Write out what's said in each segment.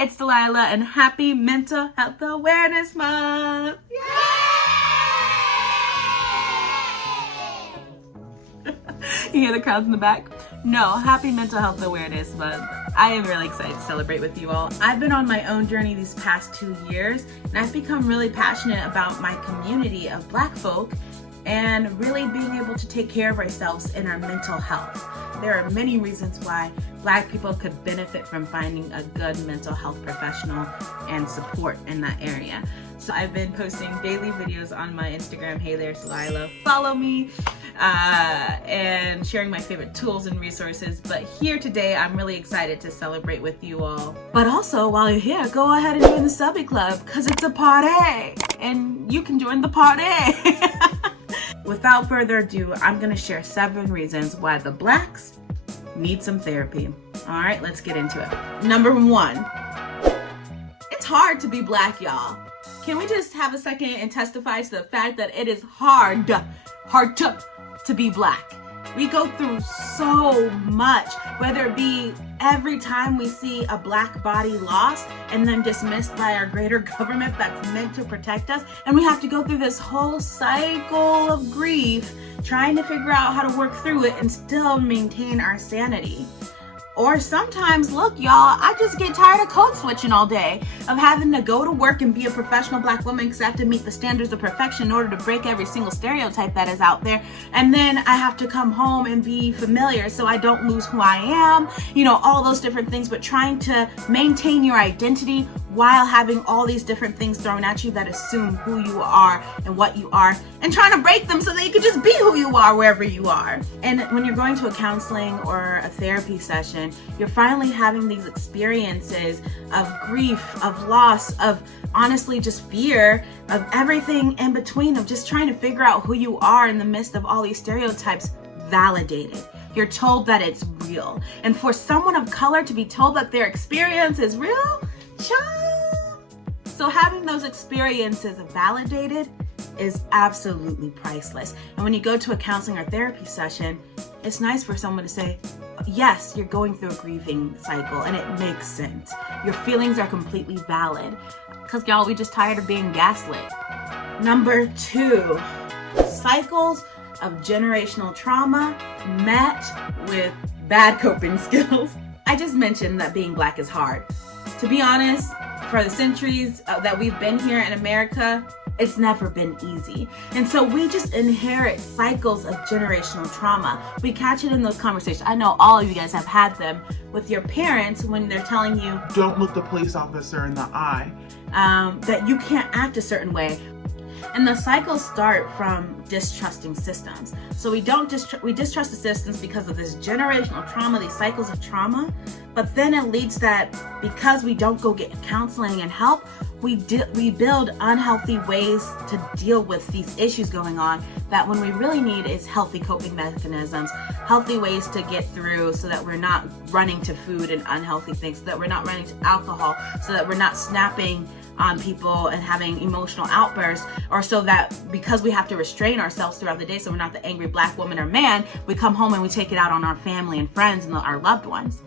it's Dalyla, and happy Mental Health Awareness Month! Yay! You hear the crowds in the back? No, happy Mental Health Awareness Month. I am really excited to celebrate with you all. I've been on my own journey these past 2 years, and I've become really passionate about my community of Black folk and really being able to take care of ourselves and our mental health. There are many reasons why Black people could benefit from finding a good mental health professional and support in that area. So I've been posting daily videos on my Instagram, Hey There Dalyla. Follow me, and sharing my favorite tools and resources. But here today, I'm really excited to celebrate with you all. But also, while you're here, go ahead and join the Subby Club, because it's a party, and you can join the party. Without further ado, I'm gonna share 7 reasons why the Blacks need some therapy. All right, let's get into it. Number 1, it's hard to be Black, y'all. Can we just have a second and testify to the fact that it is hard to be Black? We go through so much, whether it be every time we see a Black body lost and then dismissed by our greater government that's meant to protect us, and we have to go through this whole cycle of grief trying to figure out how to work through it and still maintain our sanity. Or sometimes, look, y'all, I just get tired of code switching all day, of having to go to work and be a professional Black woman because I have to meet the standards of perfection in order to break every single stereotype that is out there. And then I have to come home and be familiar so I don't lose who I am, you know, all those different things, but trying to maintain your identity while having all these different things thrown at you that assume who you are and what you are, and trying to break them so that you can just be who you are wherever you are. And when you're going to a counseling or a therapy session, you're finally having these experiences of grief, of loss, of honestly just fear, of everything in between, of just trying to figure out who you are in the midst of all these stereotypes validated. You're told that it's real. And for someone of color to be told that their experience is real, child. So having those experiences validated is absolutely priceless. And when you go to a counseling or therapy session, it's nice for someone to say, yes, you're going through a grieving cycle and it makes sense. Your feelings are completely valid. Because y'all, we just tired of being gaslit. Number 2, cycles of generational trauma met with bad coping skills. I just mentioned that being Black is hard. To be honest, for the centuries that we've been here in America, it's never been easy. And so we just inherit cycles of generational trauma. We catch it in those conversations. I know all of you guys have had them with your parents when they're telling you, don't look the police officer in the eye. That you can't act a certain way. And the cycles start from distrusting systems. So we distrust the systems because of this generational trauma, these cycles of trauma. But then it leads that because we don't go get counseling and help, we build unhealthy ways to deal with these issues going on, that when we really need is healthy coping mechanisms, healthy ways to get through so that we're not running to food and unhealthy things, so that we're not running to alcohol, so that we're not snapping on people and having emotional outbursts, or so that because we have to restrain ourselves throughout the day so we're not the angry Black woman or man, we come home and we take it out on our family and friends and our loved ones.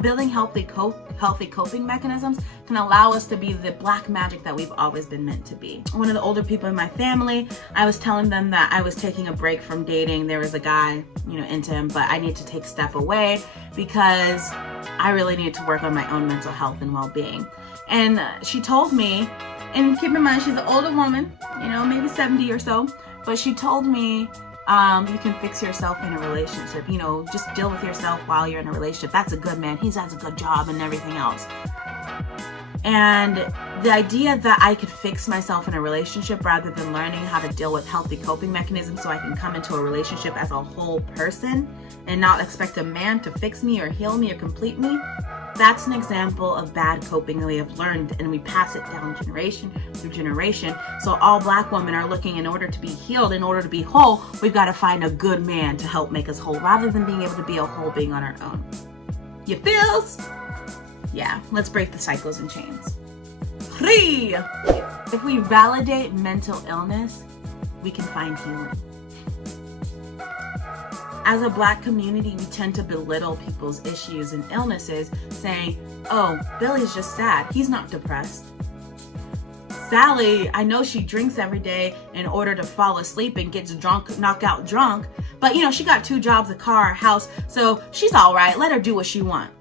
Building healthy coping mechanisms can allow us to be the Black magic that we've always been meant to be. One of the older people in my family, I was telling them that I was taking a break from dating. There was a guy, into him, but I need to take a step away because I really need to work on my own mental health and well-being. And she told me, and keep in mind, she's an older woman, maybe 70 or so, but she told me, you can fix yourself in a relationship, just deal with yourself while you're in a relationship. That's a good man. He has a good job and everything else. And the idea that I could fix myself in a relationship rather than learning how to deal with healthy coping mechanisms so I can come into a relationship as a whole person and not expect a man to fix me or heal me or complete me, that's an example of bad coping that we have learned, and we pass it down generation through generation. So all Black women are looking, in order to be healed, in order to be whole, we've got to find a good man to help make us whole rather than being able to be a whole being on our own. You feels? Yeah, let's break the cycles and chains. 3. If we validate mental illness, we can find healing. As a Black community, we tend to belittle people's issues and illnesses, saying, oh, Billy's just sad. He's not depressed. Sally, I know she drinks every day in order to fall asleep and gets drunk, knockout drunk, but you know, she got 2 jobs, a car, a house, so she's all right. Let her do what she wants.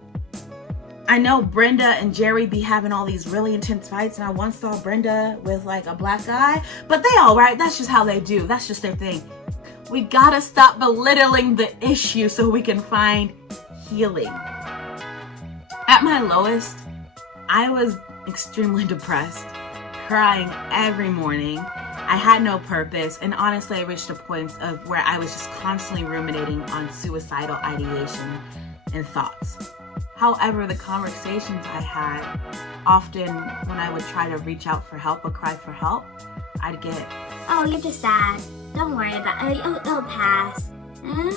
I know Brenda and Jerry be having all these really intense fights, and I once saw Brenda with like a black eye, but they all right. That's just how they do. That's just their thing. We gotta stop belittling the issue so we can find healing. At my lowest, I was extremely depressed, crying every morning. I had no purpose, and honestly, I reached a point of where I was just constantly ruminating on suicidal ideation and thoughts. However, the conversations I had, often when I would try to reach out for help or cry for help, I'd get, oh, you're just sad. Don't worry about it. It'll pass.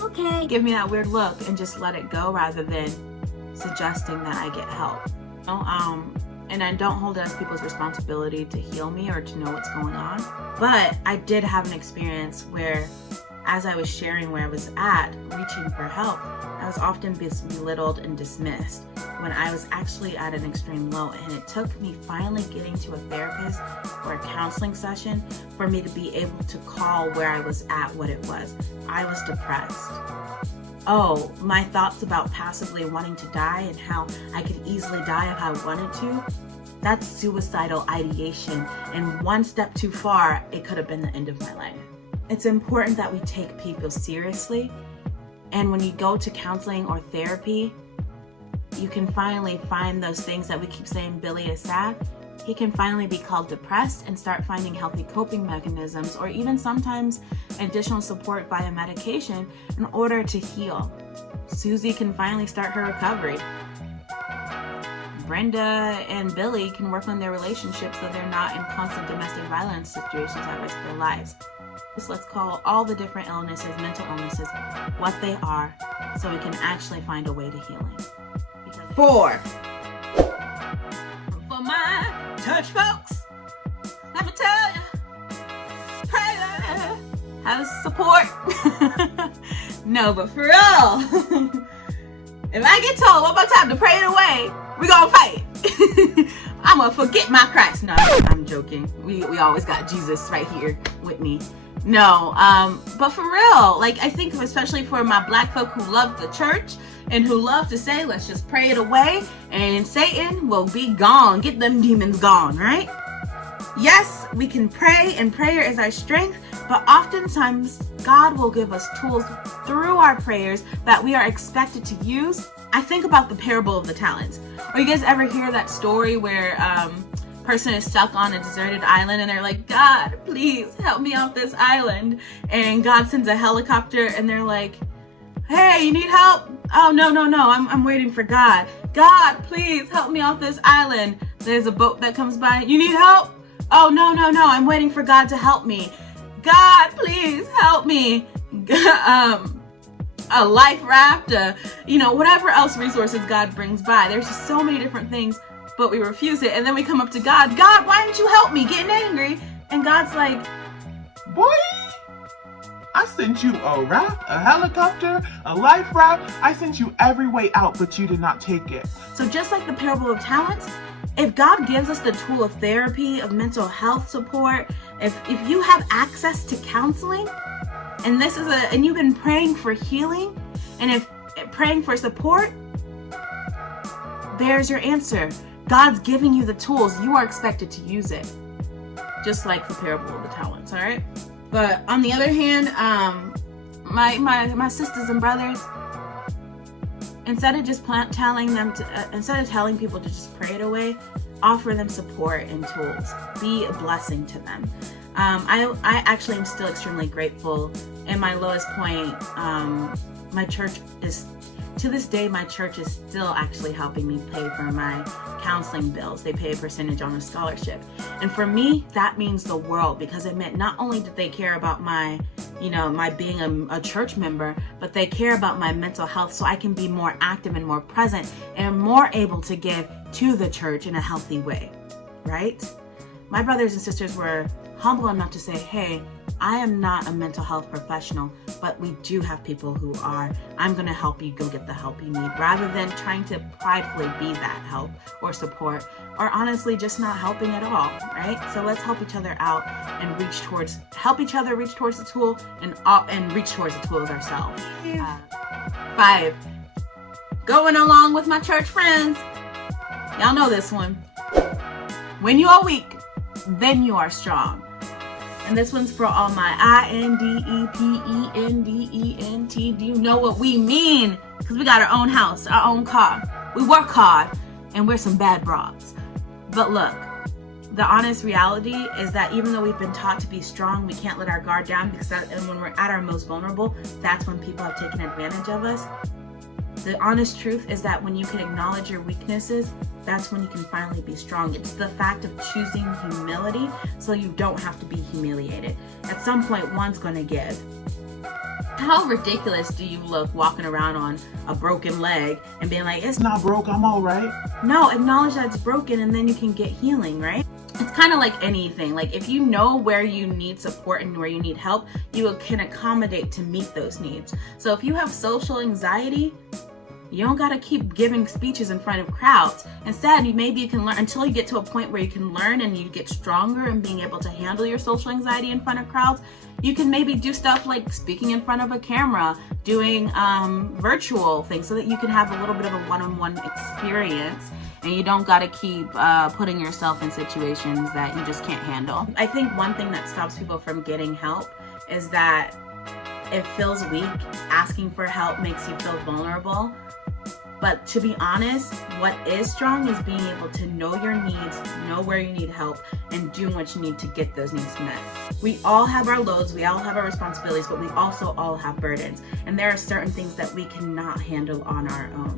Okay. Give me that weird look and just let it go rather than suggesting that I get help. And I don't hold it as people's responsibility to heal me or to know what's going on. But I did have an experience where, as I was sharing where I was at, reaching for help, I was often belittled and dismissed when I was actually at an extreme low. And it took me finally getting to a therapist or a counseling session for me to be able to call where I was at what it was. I was depressed. Oh, my thoughts about passively wanting to die and how I could easily die if I wanted to. That's suicidal ideation. And one step too far, it could have been the end of my life. It's important that we take people seriously. And when you go to counseling or therapy, you can finally find those things that we keep saying Billy is sad. He can finally be called depressed and start finding healthy coping mechanisms, or even sometimes additional support via medication in order to heal. Susie can finally start her recovery. Brenda and Billy can work on their relationship so they're not in constant domestic violence situations that risk their lives. So let's call all the different illnesses, mental illnesses, what they are, so we can actually find a way to healing. 4. For my church folks, let me tell you, prayer has support. No, but for real, if I get told one more time to pray it away, we gonna fight. I'm gonna forget my Christ. No, I'm joking. We always got Jesus right here with me. No, but for real, like I think especially for my Black folk who love the church and who love to say, let's just pray it away and Satan will be gone. Get them demons gone, right? Yes, we can pray and prayer is our strength, but oftentimes God will give us tools through our prayers that we are expected to use. I think about the parable of the talents. Or you guys ever hear that story where person is stuck on a deserted island and they're like, God, please help me off this island. And God sends a helicopter and they're like, hey, you need help? Oh, no, I'm waiting for God. God, please help me off this island. There's a boat that comes by. You need help? Oh, no, I'm waiting for God to help me. God, please help me. A life raft, whatever else resources God brings by. There's just so many different things, but we refuse it. And then we come up to God, God, why didn't you help me? Getting angry. And God's like, boy, I sent you a raft, a helicopter, a life raft. I sent you every way out, but you did not take it. So just like the parable of talents, if God gives us the tool of therapy, of mental health support, if you have access to counseling, and and you've been praying for healing, and if praying for support, there's your answer. God's giving you the tools. You are expected to use it. Just like the parable of the talents, all right? But on the other hand, my sisters and brothers, instead of just telling people to just pray it away, offer them support and tools. Be a blessing to them. I actually am still extremely grateful. In my lowest point, my church is, to this day, my church is still actually helping me pay for my counseling bills. They pay a percentage on a scholarship. And for me, that means the world, because it meant not only did they care about my being a church member, but they care about my mental health so I can be more active and more present and more able to give to the church in a healthy way, right? My brothers and sisters were humble enough to say, hey, I am not a mental health professional, but we do have people who are. I'm going to help you go get the help you need, rather than trying to pridefully be that help or support, or honestly just not helping at all, right? So let's help each other out and help each other reach towards the tool and reach towards the tools ourselves. 5, going along with my church friends. Y'all know this one. When you are weak, then you are strong. And this one's for all my INDEPENDENT. Do you know what we mean? Because we got our own house, our own car. We work hard, and we're some bad broads. But look, the honest reality is that even though we've been taught to be strong, we can't let our guard down, and when we're at our most vulnerable, that's when people have taken advantage of us. The honest truth is that when you can acknowledge your weaknesses, that's when you can finally be strong. It's the fact of choosing humility so you don't have to be humiliated. At some point, one's going to give. How ridiculous do you look walking around on a broken leg and being like, it's Not broke, I'm all right. No, acknowledge that it's broken and then you can get healing, right? It's kind of like anything. Like if you know where you need support and where you need help, you can accommodate to meet those needs. So if you have social anxiety, you don't gotta keep giving speeches in front of crowds. Instead, maybe you can learn until you get to a point where you can learn and you get stronger in being able to handle your social anxiety in front of crowds. You can maybe do stuff like speaking in front of a camera, doing virtual things so that you can have a little bit of a one-on-one experience and you don't gotta keep putting yourself in situations that you just can't handle. I think one thing that stops people from getting help is that it feels weak. Asking for help makes you feel vulnerable. But to be honest, what is strong is being able to know your needs, know where you need help, and doing what you need to get those needs met. We all have our loads, we all have our responsibilities, but we also all have burdens. And there are certain things that we cannot handle on our own.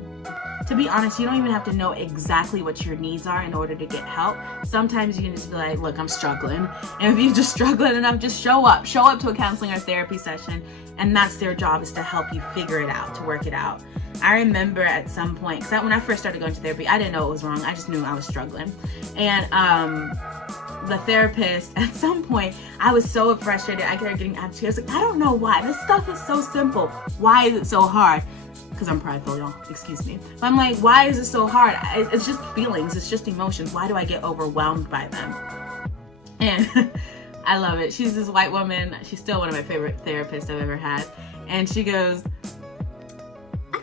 To be honest, you don't even have to know exactly what your needs are in order to get help. Sometimes you can just be like, look, I'm struggling. And if you're just struggling enough, just show up to a counseling or therapy session. And that's their job, is to help you figure it out, to work it out. I remember at some point, because when I first started going to therapy, I didn't know it was wrong. I just knew I was struggling. And the therapist, at some point, I was so frustrated. I started getting attitude. I was like, I don't know why. This stuff is so simple. Why is it so hard? Because I'm prideful, y'all. Excuse me. But I'm like, why is it so hard? It's just feelings. It's just emotions. Why do I get overwhelmed by them? And I love it. She's this white woman. She's still one of my favorite therapists I've ever had. And she goes,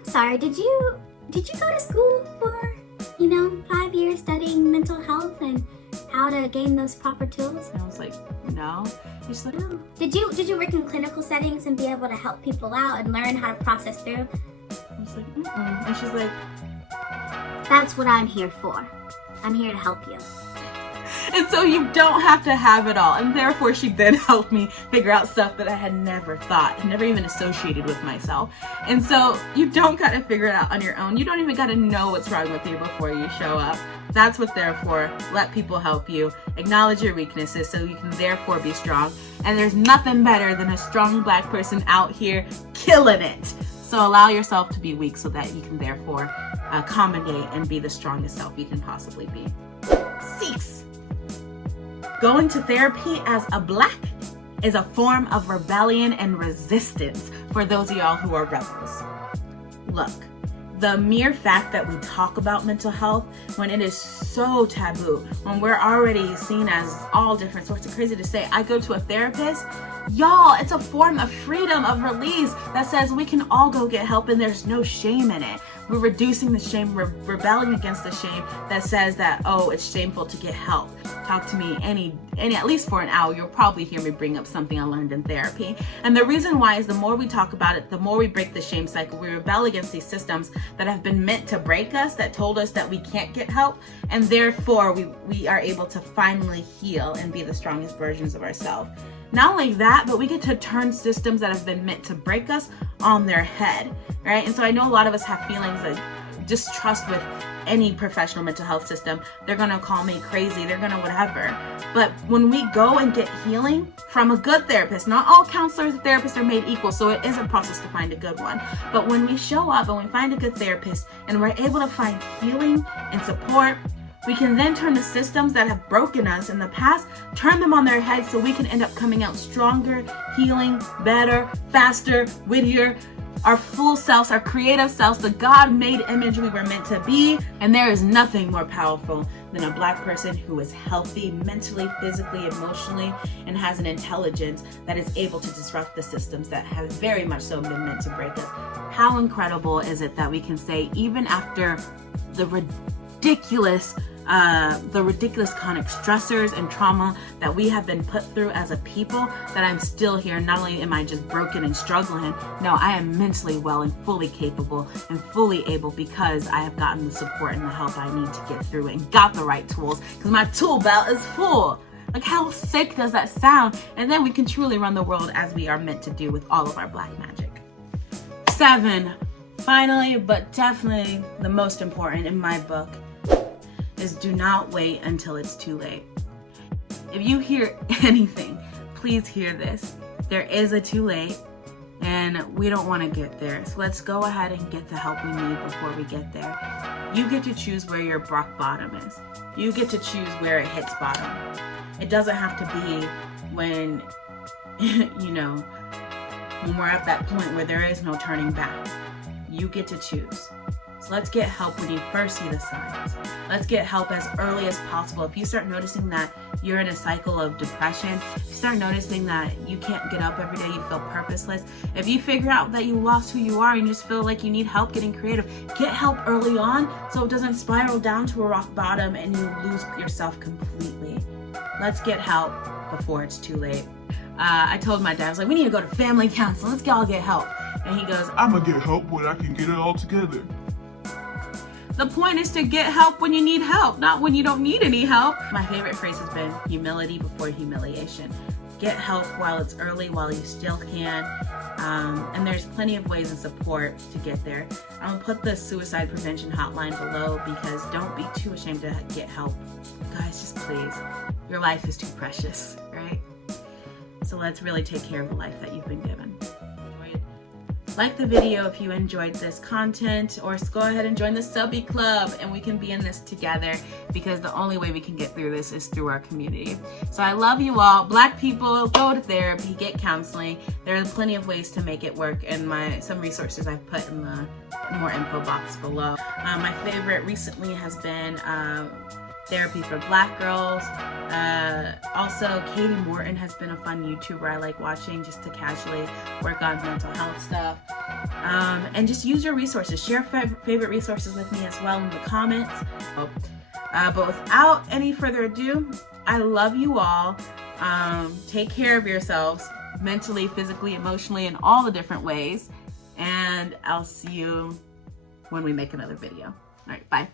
Sorry, did you go to school for, 5 years studying mental health and how to gain those proper tools? and I was like, no. And she's like, No. Did you work in clinical settings and be able to help people out and learn how to process through? I was like, mm-mm. And she's like, That's what I'm here for. I'm here to help you. and so you don't have to have it all. And therefore she did help me figure out stuff that I had never thought and never even associated with myself. And so you don't got to figure it out on your own. You don't even got to know what's wrong with you before you show up. That's what they're for. Let people help you. Acknowledge your weaknesses so you can therefore be strong. And there's nothing better than a strong Black person out here killing it. So allow yourself to be weak so that you can therefore accommodate and be the strongest self you can possibly be. 6. Going to therapy as a Black is a form of rebellion and resistance for those of y'all who are rebels. Look, the mere fact that we talk about mental health when it is so taboo, when we're already seen as all different sorts of crazy to say, I go to a therapist, y'all, it's a form of freedom, of release that says we can all go get help and there's no shame in it. We're reducing the shame, we're rebelling against the shame that says that, oh, it's shameful to get help. Talk to me any at least for an hour, you'll probably hear me bring up something I learned in therapy. And the reason why is the more we talk about it, the more we break the shame cycle. We rebel against these systems that have been meant to break us, that told us that we can't get help, and therefore we are able to finally heal and be the strongest versions of ourselves. Not only that, but we get to turn systems that have been meant to break us on their head, right? And so I know a lot of us have feelings of distrust with any professional mental health system. They're gonna call me crazy, they're gonna whatever. But when we go and get healing from a good therapist, not all counselors and therapists are made equal, so it is a process to find a good one. But when we show up and we find a good therapist and we're able to find healing and support, We can then turn the systems that have broken us in the past, turn them on their heads so we can end up coming out stronger, healing, better, faster, wittier, our full selves, our creative selves, the God-made image we were meant to be. And there is nothing more powerful than a Black person who is healthy mentally, physically, emotionally, and has an intelligence that is able to disrupt the systems that have very much so been meant to break us. How incredible is it that we can say, even after the ridiculous chronic stressors and trauma that we have been put through as a people, that I'm still here. Not only am I just broken and struggling, no, I am mentally well and fully capable and fully able because I have gotten the support and the help I need to get through it and got the right tools, because my tool belt is full. Like, how sick does that sound? And then we can truly run the world as we are meant to do with all of our Black magic. 7, finally, but definitely the most important in my book, is do not wait until it's too late. If you hear anything, please hear this. There is a too late, and we don't want to get there. So let's go ahead and get the help we need before we get there. You get to choose where your rock bottom is. You get to choose where it hits bottom. It doesn't have to be when, when we're at that point where there is no turning back. You get to choose. So let's get help when you first see the signs. Let's get help as early as possible. If you start noticing that you're in a cycle of depression, if you start noticing that you can't get up every day, you feel purposeless, if you figure out that you lost who you are and you just feel like you need help getting creative, get help early on so it doesn't spiral down to a rock bottom and you lose yourself completely. Let's get help before it's too late. I told my dad, I was like, we need to go to family counseling. Let's all get help. And he goes, I'm gonna get help when I can get it all together. the point is to get help when you need help, not when you don't need any help. My favorite phrase has been humility before humiliation. Get help while it's early, while you still can. And there's plenty of ways and support to get there. I'll put the suicide prevention hotline below because don't be too ashamed to get help. Guys, just please. Your life is too precious, right? So let's really take care of the life that you've been given. Like the video if you enjoyed this content, or go ahead and join the subby club and we can be in this together, because the only way we can get through this is through our community. So I love you all. Black people, go to therapy, get counseling. There are plenty of ways to make it work, and some resources I've put in the more info box below. My favorite recently has been therapy for Black girls. Also, Kati Morton has been a fun YouTuber I like watching just to casually work on mental health stuff. And just use your resources. Share favorite resources with me as well in the comments. But without any further ado, I love you all. Take care of yourselves mentally, physically, emotionally, in all the different ways. And I'll see you when we make another video. All right, bye.